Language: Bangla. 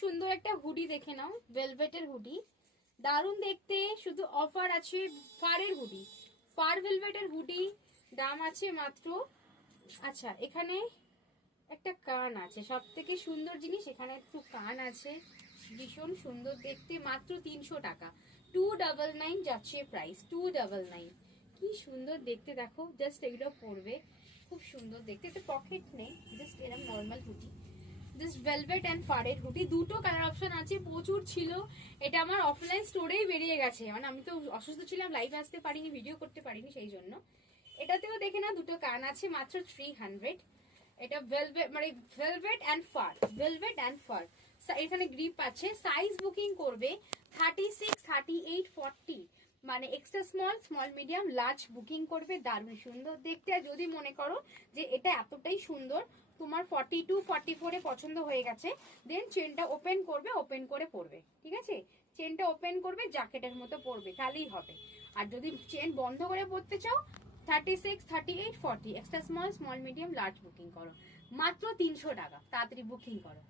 সুন্দর একটা হুডি দেখে নাও, ভেলভেটের হুডি, দারুণ দেখতে। শুধু অফার আছে ফারের হুডি, ফার ভেলভেটের হুডি, দাম আছে মাত্র, আচ্ছা এখানে একটা কান আছে, সব থেকে সুন্দর জিনিস এখানে একটু কান আছে, ভীষণ সুন্দর দেখতে, মাত্র 300 টাকা, 299 যাচ্ছে প্রাইস, 299। কি সুন্দর দেখতে দেখো, জাস্ট এগুলো পরবে, খুব সুন্দর দেখতে। এটা পকেট নেই, জাস্ট এরকম normal hoodie, this velvet and ফারের হুডি, দুটো কালার অপশন আছে, প্রচুর ছিল। এটা আমার অফলাইন স্টোরেই বেরিয়ে গেছে, মানে আমি তো অসুস্থ ছিলাম, লাইভে আসতে পারিনি, ভিডিও করতে পারিনি, সেই জন্য। এটাতেও দেখে না, দুটো কান আছে, মাত্র 300। এটা ভেলভেট মানে velvet and fur, velvet and fur. এখানে গ্রিপ আছে, সাইজ বুকিং করবে 36, 38, 40, মানে extra small, small medium, large booking করবে। দারুণ সুন্দর দেখতে। আর যদি মনে করো যে এটা এতটাই সুন্দর, তোমার 42, 44-এ পছন্দ হয়ে গেছে, দেন চেনটা ওপেন করবে, ওপেন করে পরবে, ঠিক আছে? চেনটা ওপেন করবে, জ্যাকেটের মতো পরবে, তাহলেই হবে। আর যদি চেন বন্ধ করে পরতে চাও, 36, 38, 40, extra small, small medium, large booking করো, মাত্র 300 টাকা, তাড়াতাড়ি বুকিং করো।